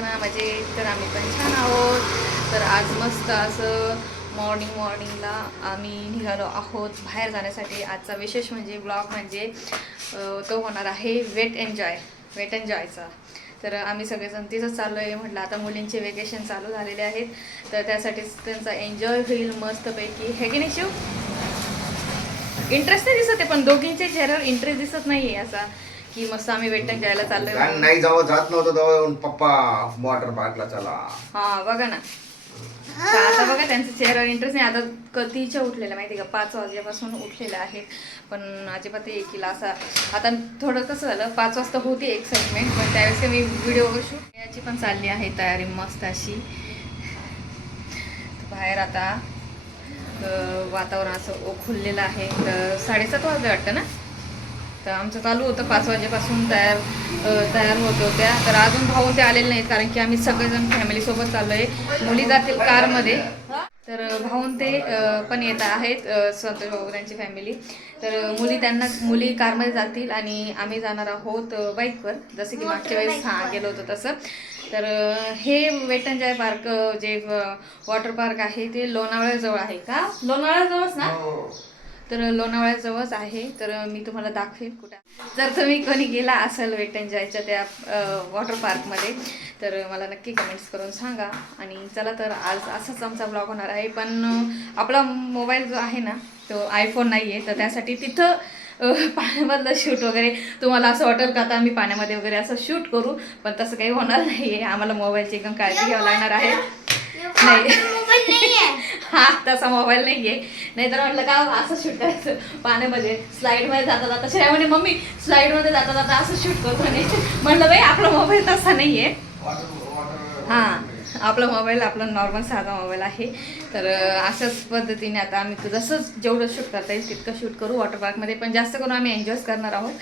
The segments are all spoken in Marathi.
ना म्हणजे तर आम्ही पण छान आहोत. तर आज मस्त असं मॉर्निंग मॉर्निंगला आम्ही निघालो आहोत बाहेर जाण्यासाठी. आजचा विशेष म्हणजे ब्लॉग म्हणजे तो होणार आहे वेट एन्जॉय वेट एन्जॉयचा तर आम्ही सगळेजण तिथंच चाललो आहे म्हटलं आता मुलींचे वेकेशन चालू झालेले आहेत. तर त्यासाठीच त्यांचा एन्जॉय होईल मस्तपैकी. हे की नाही शिव? इंटरेस्ट नाही दिसत आहे पण दोघींच्या चेहऱ्यावर इंटरेस्ट दिसत नाही आहे असा. की मस्त आम्ही वेट एन्जॉयला चाललोय कारण नाही जावं जात नव्हतं तेव्हा येऊन पप्पा वॉटर पार्कला चला. हा बघा ना. तर आता बघा त्यांच्या चेहऱ्यावर इंटरेस्ट नाही. आता कधीच्या उठलेल्या माहिती का? पाच वाजल्यापासून उठलेल्या आहेत. पण अजिबात एकीला असा आता थोडं कसं झालं पाच वाजता होती एक्साइटमेंट पण त्यावेळेस मी व्हिडिओ शूट याची पण चालली आहे तयारी मस्त अशी. बाहेर आता वातावरण असं खुललेलं आहे. तर साडेसात वाजले वाटतं ना? तर आमचं चालू होतं पाच वाजेपासून तयार तयार होत होत्या. तर अजून भाऊ ते आलेले नाहीत कारण की आम्ही सगळेजण फॅमिलीसोबत चाललो आहे मुली जातील कारमध्ये. तर भाऊन ते पण येत आहेत संतोष भाऊ त्यांची फॅमिली तर मुली त्यांना मुली कारमध्ये जातील आणि आम्ही जाणार आहोत बाईकवर जसं की मागच्या वेळेस हा गेलो होतो तसं. तर हे वेट पार्क जे वॉटर पार्क आहे ते लोणावळ्याजवळ आहे का? लोणावळ्याजवळच ना? हो. तर लोणावळ्याजवळच आहे तर मी तुम्हाला दाखवेन कुठं जर तुम्ही कोणी गेला असेल वेट एन्जॉयच्या त्या वॉटर पार्कमध्ये तर मला नक्की कमेंट्स करून सांगा. आणि चला तर आज असाच आमचा ब्लॉग होणार आहे. पण आपला मोबाईल जो आहे ना तो आयफोन नाही आहे तर त्यासाठी तिथं पाण्यामधलं शूट वगैरे. तुम्हाला असं वाटेल का आता आम्ही पाण्यामध्ये वगैरे असं शूट करू? पण तसं काही होणार नाही आहे आम्हाला मोबाईलची एकदम काळजी घ्यावी लागणार आहे. नाही. हा तसा मोबाईल नाहीये. नाहीतर म्हटलं का असं शूट करायचं? पाण्यामध्ये. स्लाईडमध्ये जाता. जाता श्रेया म्हणे मम्मी स्लाईडमध्ये जाता जाता असं शूट करतो. म्हणे. म्हटलं बाई आपला मोबाईल तसा नाहीये. हा. आपला मोबाईल आपला नॉर्मल साधा मोबाईल आहे. तर अशाच पद्धतीने आता आम्ही तर जसं जेवढं शूट करता येईल तितकं शूट करू वॉटर पार्कमध्ये पण जास्त करून आम्ही एन्जॉयच करणार आहोत.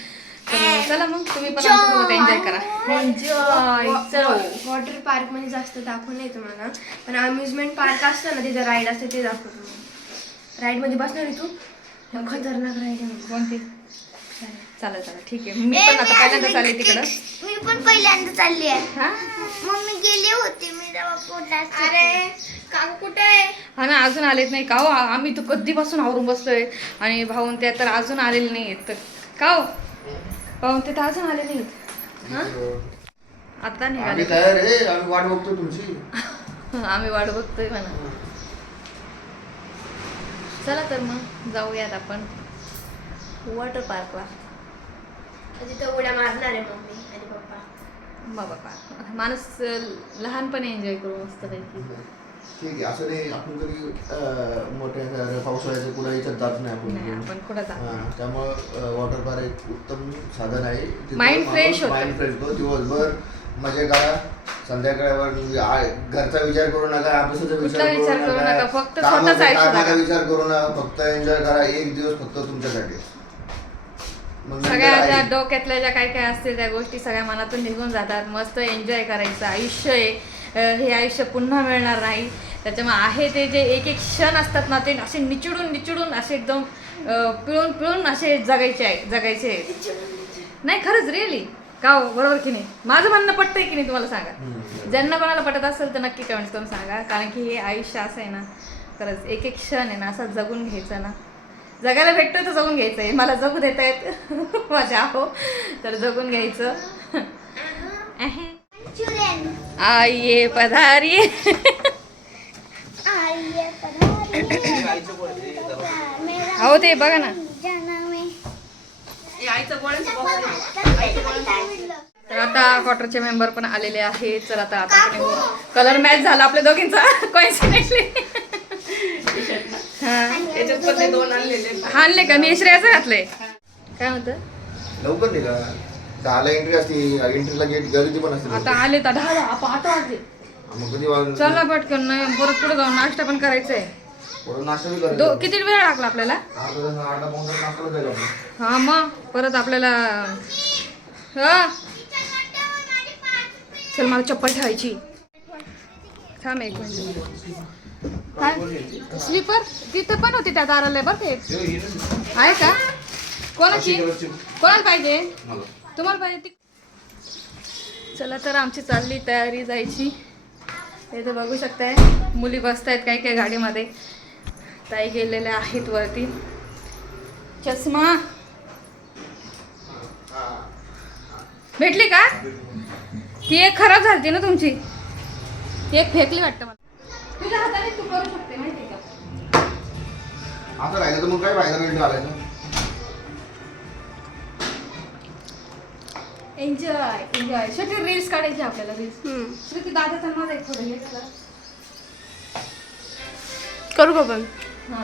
तर चला मग तुम्ही पण आमच्यासोबत एन्जॉय करा. एन्जॉय चलो. वॉटर पार्कमध्ये जास्त दाखवू नाही तुम्हाला. पण अम्युजमेंट पार्क असतं ना तिथं राईड असते ते दाखवतो. राईडमध्ये बसणार आहे तू? खतरनाक राईड कोणती? चालेल चालेल. ठीक आहे. मी पण आता पहिल्यांदा चालले तिकडं. मी पण पहिल्यांदा चालली आहे. हा? मम्मी गेली होती मी तेव्हा पोटात अरे काकू कुठे आहे? हा ना अजून आलेत नाही. का हो आ- आम्ही तर कधीपासून आवरून बसलोय. आणि भाऊन त्या तर अजून आलेले नाहीत तर का हो भाऊन ते तर अजून आले नाहीत हा? आता निघाले. तयार आहे. आम्ही वाट बघतो तुमची. आम्ही वाट बघतोय म्हणा. चला तर मग जाऊयात आपण. वॉटर पार्कला. तिथं उड्या मारणार आहे मम्मी आणि पप्पा. बाबा पार्क माणूस लहानपणी एन्जॉय करू मस्त पैकी. ठीक आहे असं नाही आपण कधी अं, मोठ्या अं, पावसाळ्याच्या कुठे याच्यात जात नाही नाही आपण आपण कुठं जातो हा, त्यामुळं वॉटर पार्क एक उत्तम साधन आहे. Mind fresh होतं. माइंड फ्रेश होतो. दिवसभर मजे करा. संध्याकाळवर आ- घरचा विचार करू नका अभ्यासाचा कुठला विचार विचार करू नका. फक्त कामाचा- स्वतःचं आयुष्य कामाचा जगा. विचार करू नका. फक्त एन्जॉय करा एक दिवस फक्त तुमच्यासाठी. सगळ्या ज्या डोक्यातल्या ज्या काय काय असतील त्या गोष्टी सगळ्या मनातून निघून जातात. मस्त एन्जॉय करायचं. आयुष्य आहे. हे आयुष्य पुन्हा मिळणार नाही. त्याच्यामुळे आहे ते जे एक एक क्षण असतात ना ते असे निचिडून निचिडून असे एकदम पिळून पिळून असे जगायचे आहे जगायचे. नाही खरंच रिअली का हो? बरोबर की नाही? माझं म्हणणं पटतंय की नाही तुम्हाला सांगा. ज्यांना कोणाला पटत असेल तर नक्की कमेंट्स करून सांगा. कारण की हे आयुष्य असं आहे ना खरंच एक एक क्षण आहे ना असा जगून घ्यायचा ना. जगायला भेटतोय तर जगून घ्यायचं आहे मला जगू देत आहेत. माझ्या हो तर जगून घ्यायचं. आइये पधारी. अहो ते बघा ना. तर आता क्वार्टरचे मेंबर पण आलेले आहेत. तर आता आता कलर मॅच झाला आपल्या दोघींचा. कॉन्सिडेंटली हा. आणले का? मी श्रेयाचं घातलंय. काय होतं लवकर दहाला एंट्री असते एंट्रीला गेट गर्दी पण असते. आता आले तर दहा आपण आठ वाजले. मग कधी वाज- चला पटकन नाही परत पुढे जाऊन नाश्ता पण करायचा आहे थोडं नाश्ता बी दो करायचा किती वेळ लागला आपल्याला? अर्धा तास, अर्धा पाऊण तास नाश्ताला जायचं आपण. हा मग परत आपल्याला हा? चल मला चप्पल ठेवायची. थांब एक मिनिट. काय? स्लीपर तिथं पण होती त्या दाराला बरं ते आहे का? कोणाची? कोणाला पाहिजे? तुम्हाला पाहिजे ती. चला तर आमची चालली तयारी जायची. इथं बघू शकताय मुली बसतायत काही काही गाडीमध्ये. ताई गेलेल्या आहेत वरती. चष्मा. भेटली का? ती एक खराब झाली ना तुमची. ती एक फेकली वाटतं मला. तुझ्या हाताने तू करू शकते माहिती का असं राहिलं तर मग काय फायदा मिळतो घालायचं एन्जॉय एन्जॉय शेवटी रील्स काढायची आपल्याला रील्स हम्म. श्रुती दादा माझा एक जरा. करू का पण हां.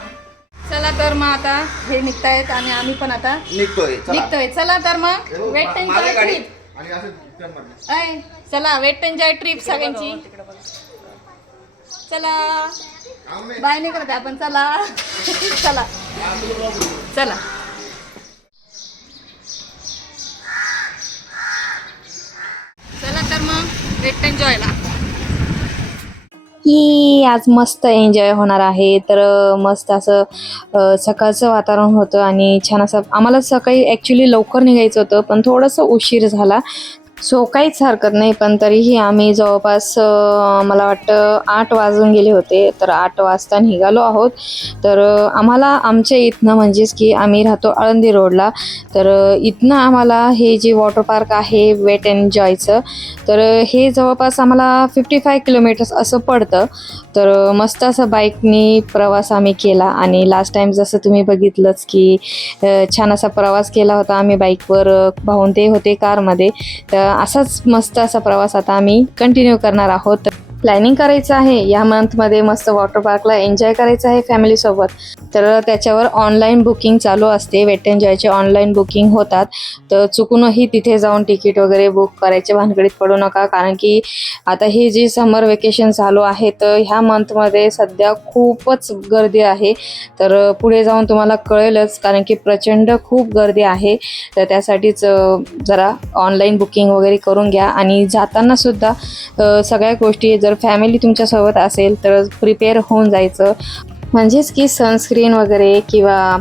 चला तर मग आता हे निघतायत आणि आम्ही पण आता निघतोय चला. निघतोय चला तर मग हे वेट मा- एन्जॉय ट्रिप आणि असं turn मारलं. अय चला वेट एन्जॉय ट्रिप सगळ्यांची चला. बाय नाही करत आपण चला. चला. चला. चला तर मग भेट एन्जॉयला की आज मस्त एन्जॉय होणार आहे. तर मस्त असं सकाळचं वातावरण होतं आणि छान असं आम्हाला सकाळी ॲक्च्युली लवकर निघायचं होतं पण थोडंसं उशीर झाला. सो काहीच हरकत नाही पण तरीही आम्ही जवळपास मला वाटतं आठ वाजून गेले होते. तर आठ वाजता निघालो आहोत. तर आम्हाला आमच्या इथनं म्हणजेच की आम्ही राहतो आळंदी रोडला. तर इथनं आम्हाला हे जे वॉटर पार्क आहे वेट एन्जॉयचं तर हे जवळपास आम्हाला फिफ्टी फाय किलोमीटर्स असं पडतं. तर मस्त असं बाईकनी प्रवास आम्ही केला. आणि लास्ट टाईम जसं तुम्ही बघितलंच की छान असा प्रवास केला होता आम्ही बाईकवर भाऊन ते होते कारमध्ये. तर असाच मस्त असा प्रवास आता आम्ही कंटिन्यू करणार आहोत. प्लॅनिंग करायचं आहे. या मंथमध्ये मस्त वॉटर पार्कला एन्जॉय करायचं आहे फॅमिलीसोबत तर त्याच्यावर ऑनलाईन बुकिंग चालू असते. वेट एन्जॉयचे ऑनलाईन बुकिंग होतात. तर चुकूनही तिथे जाऊन तिकीट वगैरे बुक करायचे भानगडीत पडू नका. कारण की आता हे जे समर वेकेशन चालू आहे तर ह्या मंथमध्ये सध्या खूपच गर्दी आहे. तर पुढे जाऊन तुम्हाला कळेलच कारण की प्रचंड खूप गर्दी आहे. तर त्यासाठीच जरा ऑनलाईन बुकिंग वगैरे करून घ्या. आणि जाताना सुद्धा सगळ्या गोष्टी जर जर फॅमिली तुमच्यासोबत असेल तर प्रिपेअर होऊन जायचं. म्हणजेच की सनस्क्रीन वगैरे किंवा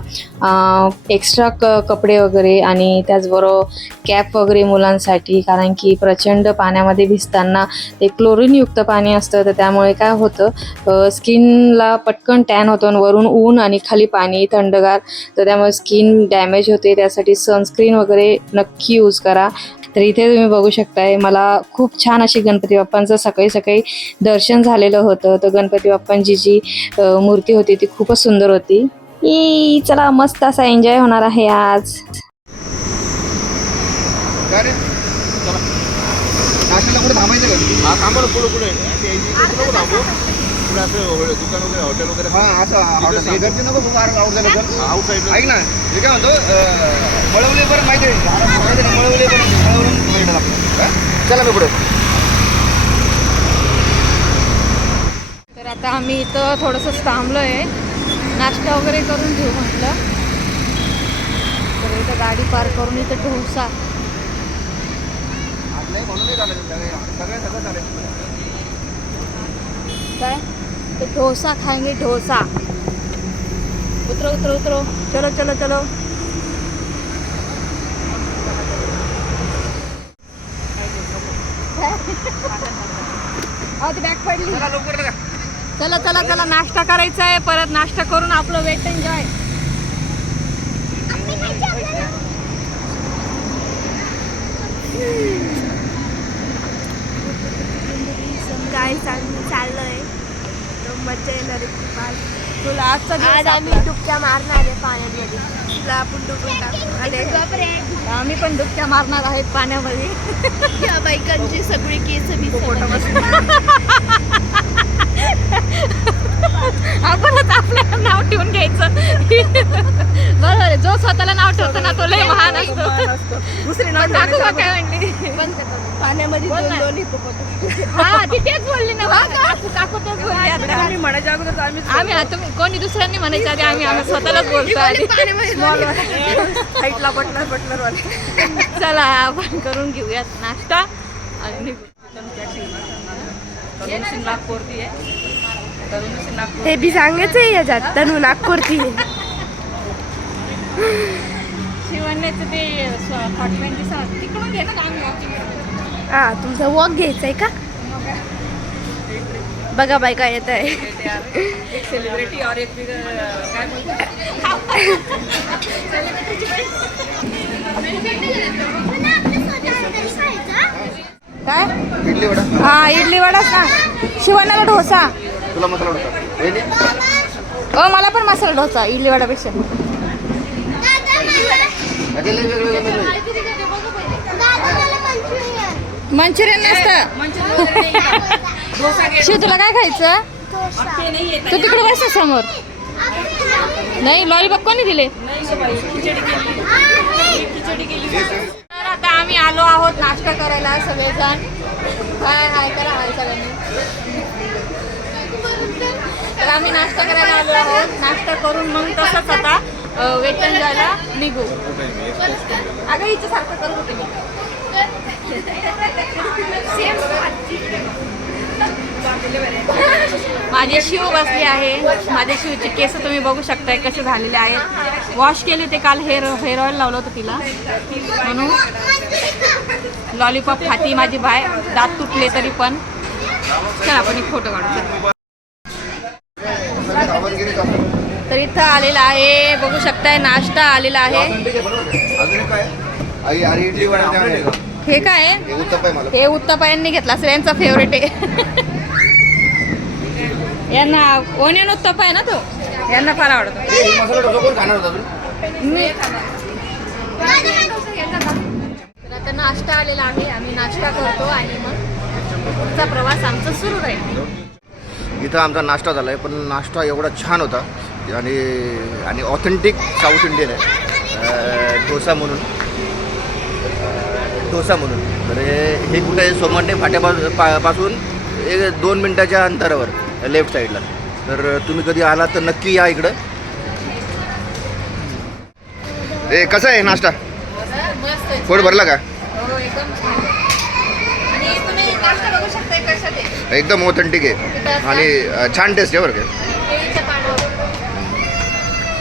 एक्स्ट्रा क कपडे वगैरे आणि त्याचबरोबर कॅप वगैरे मुलांसाठी कारण की प्रचंड पाण्यामध्ये भिजताना ते क्लोरीनयुक्त पाणी असतं तर त्यामुळे काय होतं स्किनला पटकन टॅन होतो आणि वरून ऊन आणि खाली पाणी थंडगार तर त्यामुळे स्किन डॅमेज होते. त्यासाठी सनस्क्रीन वगैरे नक्की यूज करा. तर इथे तुम्ही बघू शकताय मला खूप छान अशी गणपती बाप्पांचं सकाळी सकाळी दर्शन झालेलं होतं. तर गणपती बाप्पांची जी मूर्ती होती ती खूपच सुंदर होती. ई, चला मस्त असा एन्जॉय होणार आहे आज. नाश्त्याला कुठे असं दुकान वगैरे हॉटेल वगैरे हा असं हॉटेल हे घरचे नको खूप. आउटसाईड ऐक ना काय म्हणतो मळवली माहिती आहे. मळवली मळवून. हा? चला मी पुढे. तर आता आम्ही इथं थोडंसं थांबलो आहे नाश्ता वगैरे करून घेऊ म्हटलं. तर इथं गाडी पार्क करून इथं ढोसा आज नाही म्हणून नाही झालं सगळे सगळे सगळं चालेल. काय? तो डोसा खाएंगे डोसा। उतरो उतरो उतरो। चलो चलो चलो। अहो, ती बॅग पडली. चला. चला चला चला नाश्ता करायचा आहे. परत नाश्ता करून आपलं वेट एन्जॉय काय चाललं चाललंय. तर मजा येणार आहे तुला आजचा आज आम्ही. डुबक्या मारणार आहे पाण्यामध्ये. तुला आपण डुबून टाकू. आम्ही पण डुबक्या मारणार आहेत पाण्यामध्ये. या बायकांची सगळी केस नाव घ्यायचं बरोबर आहे जो स्वतःला नाव ठेवतो ना तो लय महान असतो. दुसरे पण टाकू का काय म्हणली? पाण्यामध्ये बोल दोन ना. दोन हिप्पोपोटामस. हा ती तेच बोलली ना. काकू काकू तेच बोलली आता. आम्ही म्हणायच्या अगोदर आम्ही आम्ही आता कोणी दुसऱ्यांनी म्हणायच्या आधी आम्ही आम्ही स्वतःलाच बोलतो आधी. हाईटला बटलर बटलर वाले चला आपण करून घेऊयात नाश्ता. आणि निघू. हे बी सांगायचं आहे याच्यात तनू नागपूरची. हा तुमचा वॉक घ्यायचा आहे का? बघा बाय काय येत आहे सेलिब्रिटी काय? इडली वडा. हा इडली वडाच ना. शिवण्याला डोसा तुला मसाला वडा अ मला पण मसाला डोसा इडली वडापेक्षा. मंचुरियन नसतं? डोसा शिव तुला काय खायचं? ते तिकडे बस समोर. नाही लॉलीपॉप कोणी दिले? आम्ही आलो आहोत नाश्ता करायला सगळेजण. काय हाय करा हाय सगळ्यांनी. तर आम्ही नाश्ता करायला आलो आहोत. नाश्ता करून मग तसंच आता वेटन जायला निघू. अगं हिच्यासारखं करत होते मी माझी शिव बसली आहे. माझ्या शिवचे केस तुम्ही बघू शकताय कसे झालेले आहेत. वॉश केले होते काल हेअर हेअर ऑइल लावलं होतं तिला. म्हणून लॉलीपॉप खाती माझी बाय. दात तुटले तरी पण. चल आपण एक फोटो काढू. तर इथं आलेला आहे. बघू शकताय नाश्ता आलेला आहे. हे काय? आहे? हे उत्तपायांनी घेतला सगळ्यांचा फेवरेट आहे. यांना ओनियन उत्तप आहे ना तो? यांना फार आवडतो. मी तर आता नाश्ता आलेला आहे आम्ही नाश्ता करतो आणि मग पुढचा प्रवास आमचा सुरू राहील. इथं आमचा नाश्ता झाला आहे पण नाश्ता एवढा छान होता. आणि आणि ऑथेंटिक साऊथ इंडियन आहे. डोसा म्हणून. डोसा म्हणून. तर हे कुठे सोमंडे फाट्यापासून पा पासून एक दोन मिनटाच्या अंतरावर. लेफ्ट साईडला. तर तुम्ही कधी आलात तर नक्की या इकडं. ए कसा आहे नाश्ता? पोट भरला का? एकदम छान आहे. आणि ऑथेंटिक आहे आणि छान टेस्ट आहे बरं का?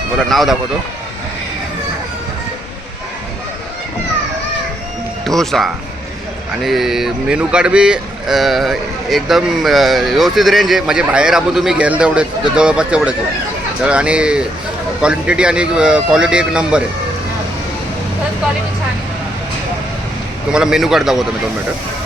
बोला मला नाव दाखवतो. डोसा. आणि मेनू कार्ड बी एकदम व्यवस्थित रेंज आहे. म्हणजे बाहेर आपण तुम्ही घ्याल तेवढे जवळपास तेवढंच आहे. तर आणि क्वालिटी आणि क्वालिटी एक नंबर आहे. तुम्हाला मेनू कार्ड दाखवतो मी दोन मिनटं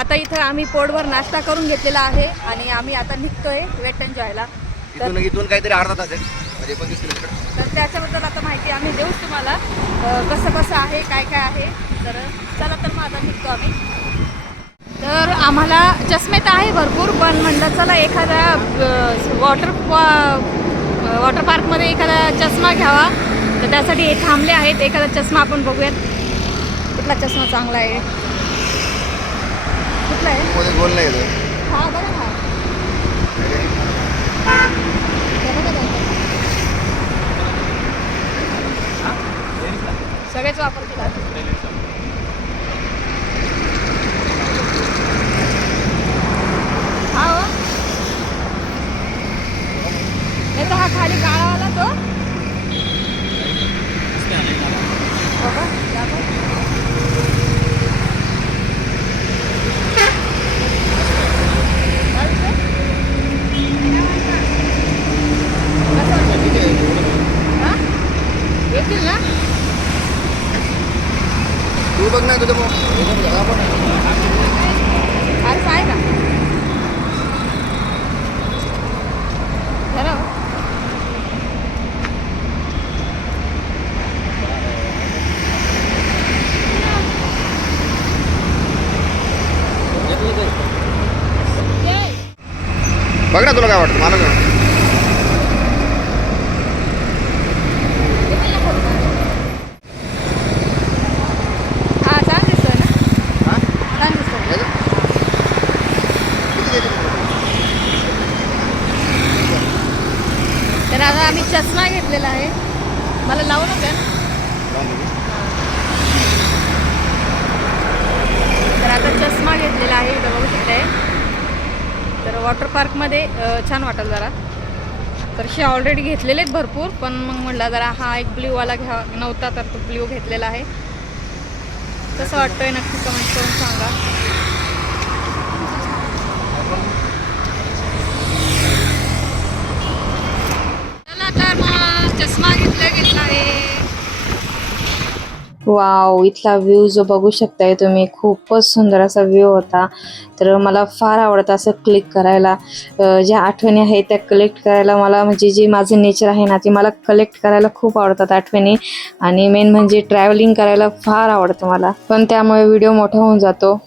आता इथं आम्ही पोटभर नाश्ता करून घेतलेला आहे आणि आम्ही आता निघतोय वेट एन्जॉयला तर इथून इथून काहीतरी अर्धा तास आहे. म्हणजे पंचवीस किलोमीटर. तर त्याच्याबद्दल आता माहिती आम्ही देऊच तुम्हाला. अं, कसं कसं आहे काय काय आहे. तर चला तर मग आता निघतो आम्ही. तर आम्हाला चष्मे तर आहे भरपूर पण म्हणलं चला एखादा वॉटर वॉटर पार्कमध्ये एखादा चष्मा घ्यावा. तर त्यासाठी हे थांबले आहेत. एखादा चष्मा आपण बघूयात. कुठला चष्मा चांगला आहे? कुठला आहे मध्ये बोल नाही येतं हा बघा ना हे बघा त्यांचं. सगळेच वापरतात हा हो नाही तर हा खाली काळावाला तो हो का? दाखव. चालतंय? कसं वाटतं? हा? येतील ना तू बघ ना तुझं मग फारच आहे का जरा हो. ये. बघ ना तुला काय वाटतं मला काय. हा हा? तर आता आम्ही चष्मा घेतलेला आहे. मला लावू नका. तर आता चष्मा घेतलेला आहे इथं बघू शकताय. तर वॉटर पार्कमध्ये छान वाटेल जरा. तर शे ऑलरेडी घेतलेले आहेत भरपूर पण मग म्हटलं जरा हा एक ब्ल्यूवाला घ्या नव्हता तर तो ब्ल्यू घेतलेला आहे. कसं वाटतंय नक्की कमेंट करून सांगा चला तर मग चष्मा घेतला घेतला आहे वाव इथला व्ह्यू जो बघू शकताय तुम्ही खूपच सुंदर असा व्ह्यू होता. तर मला फार आवडतं असं क्लिक करायला. ज्या आठवणी आहेत त्या कलेक्ट करायला मला म्हणजे जे माझं नेचर आहे ना ते मला कलेक्ट करायला खूप आवडतात आठवणी. आणि मेन म्हणजे ट्रॅव्हलिंग करायला फार आवडतं मला. पण त्यामुळे व्हिडिओ मोठा होऊन जातो.